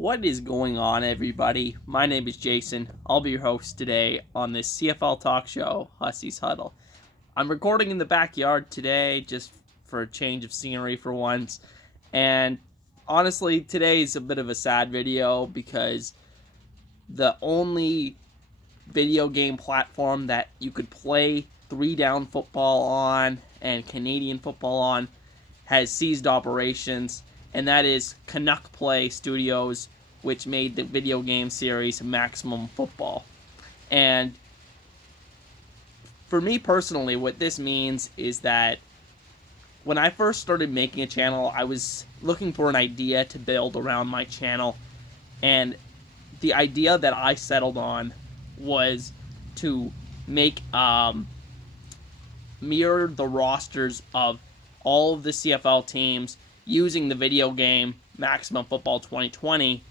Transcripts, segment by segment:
What is going on, everybody? My name is Jason. I'll be your host today on this CFL talk show, Hussey's Huddle. I'm recording in the backyard today just for a change of scenery for once. And honestly, today is a bit of a sad video because the only video game platform that you could play 3-down football on and Canadian football on has ceased operations, and that is Canuck Play Studios, which made the video game series Maximum Football. And for me personally, what this means is that when I first started making a channel, I was looking for an idea to build around my channel, and the idea that I settled on was to make mirror the rosters of all of the CFL teams using the video game Maximum Football 2020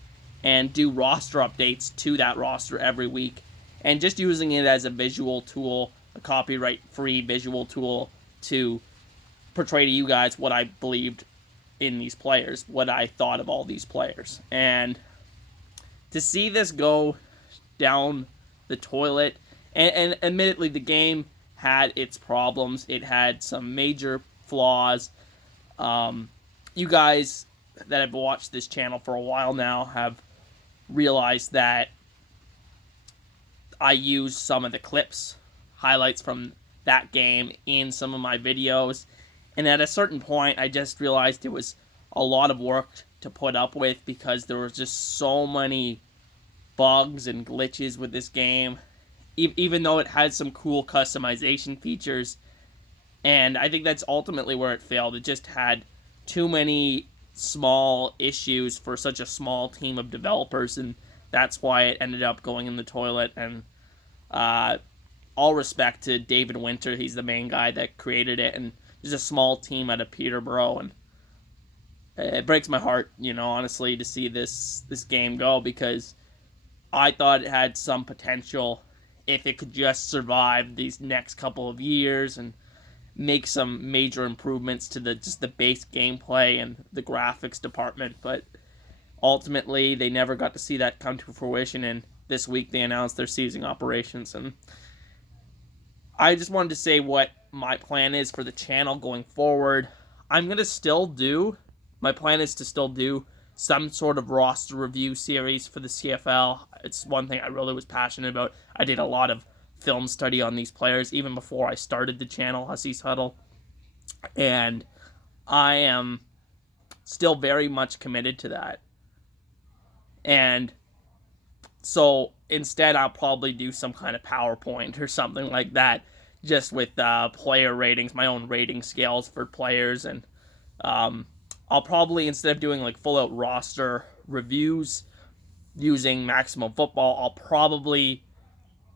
and do roster updates to that roster every week, and just using it as a visual tool, a copyright-free visual tool to portray to you guys what I believed in these players, what I thought of all these players. And to see this go down the toilet, and admittedly the game had its problems, it had some major flaws. You guys that have watched this channel for a while now have realized that I use some of the clips, highlights from that game in some of my videos, and at a certain point I just realized it was a lot of work to put up with because there was just so many bugs and glitches with this game, even though it had some cool customization features. And I think that's ultimately where it failed. It just had too many small issues for such a small team of developers, and that's why it ended up going in the toilet. And all respect to David Winter, he's the main guy that created it, and just a small team out of Peterborough, and it breaks my heart, honestly, to see this game go, because I thought it had some potential if it could just survive these next couple of years and make some major improvements to the base gameplay and the graphics department. But ultimately, they never got to see that come to fruition, and this week they announced they're ceasing operations. And I just wanted to say what my plan is for the channel going forward. My plan is to still do some sort of roster review series for the CFL. It's one thing I really was passionate about. I did a lot of film study on these players even before I started the channel, Hussey's Huddle. And I am still very much committed to that. And so instead, I'll probably do some kind of PowerPoint or something like that, just with player ratings, my own rating scales for players. And I'll probably, instead of doing like full-out roster reviews using Maximum Football, I'll probably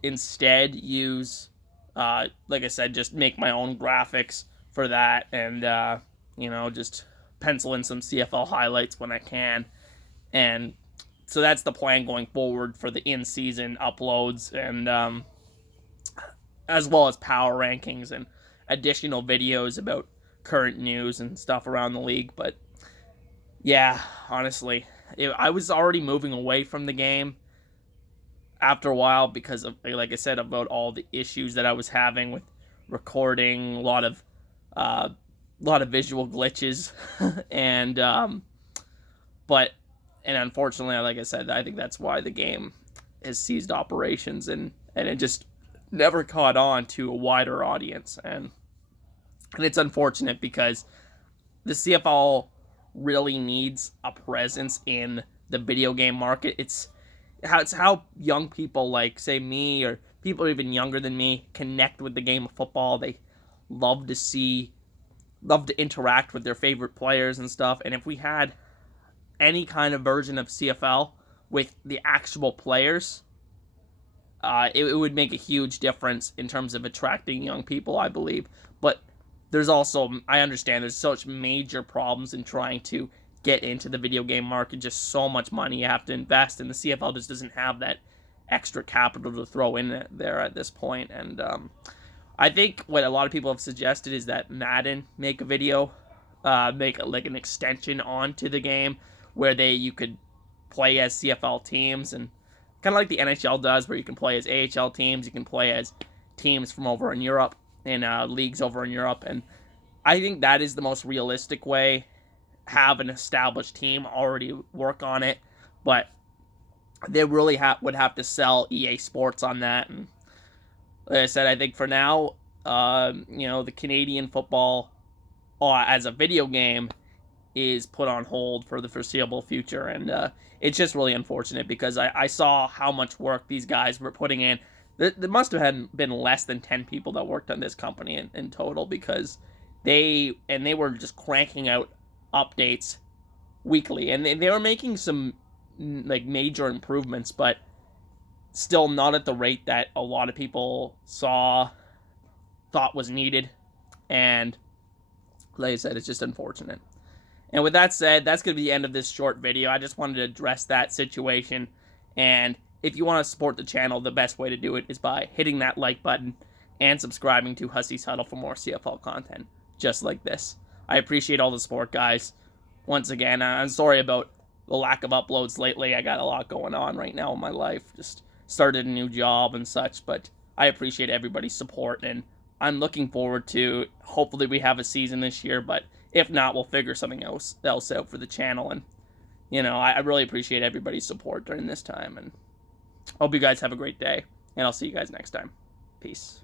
instead use, like I said, just make my own graphics for that, and just pencil in some CFL highlights when I can. And so that's the plan going forward for the in-season uploads, and as well as power rankings and additional videos about current news and stuff around the league. But yeah, honestly, I was already moving away from the game after a while because of, like I said, about all the issues that I was having with recording, a lot of visual glitches, and unfortunately, like I said, I think that's why the game has ceased operations, and it just never caught on to a wider audience, and it's unfortunate because the CFL really needs a presence in the video game market. It's how young people like, say, me, or people even younger than me connect with the game of football. They love to interact with their favorite players and stuff. And if we had any kind of version of CFL with the actual players, it would make a huge difference in terms of attracting young people, I believe. But there's also, I understand there's such major problems in trying to get into the video game market, just so much money you have to invest, and the CFL just doesn't have that extra capital to throw in there at this point. And I think what a lot of people have suggested is that Madden make a video, make like an extension onto the game where you could play as CFL teams, and kind of like the NHL does, where you can play as AHL teams, you can play as teams from over in Europe, in leagues over in Europe, and I think that is the most realistic way. Have an established team already work on it, but they really would have to sell EA Sports on that. And like I said, I think for now, the Canadian football as a video game is put on hold for the foreseeable future, and it's just really unfortunate because I saw how much work these guys were putting in. There must have been less than 10 people that worked on this company in total, because they were just cranking out updates weekly, and they were making some like major improvements, but still not at the rate that a lot of people thought was needed. And like I said, it's just unfortunate. And with that said, that's going to be the end of this short video. I just wanted to address that situation. And if you want to support the channel, the best way to do it is by hitting that like button and subscribing to Hussey's Huddle for more CFL content just like this. I appreciate all the support, guys. Once again, I'm sorry about the lack of uploads lately. I got a lot going on right now in my life. Just started a new job and such, but I appreciate everybody's support, and I'm looking forward to, hopefully we have a season this year, but if not, we'll figure something else out for the channel. And, I really appreciate everybody's support during this time, and hope you guys have a great day, and I'll see you guys next time. Peace.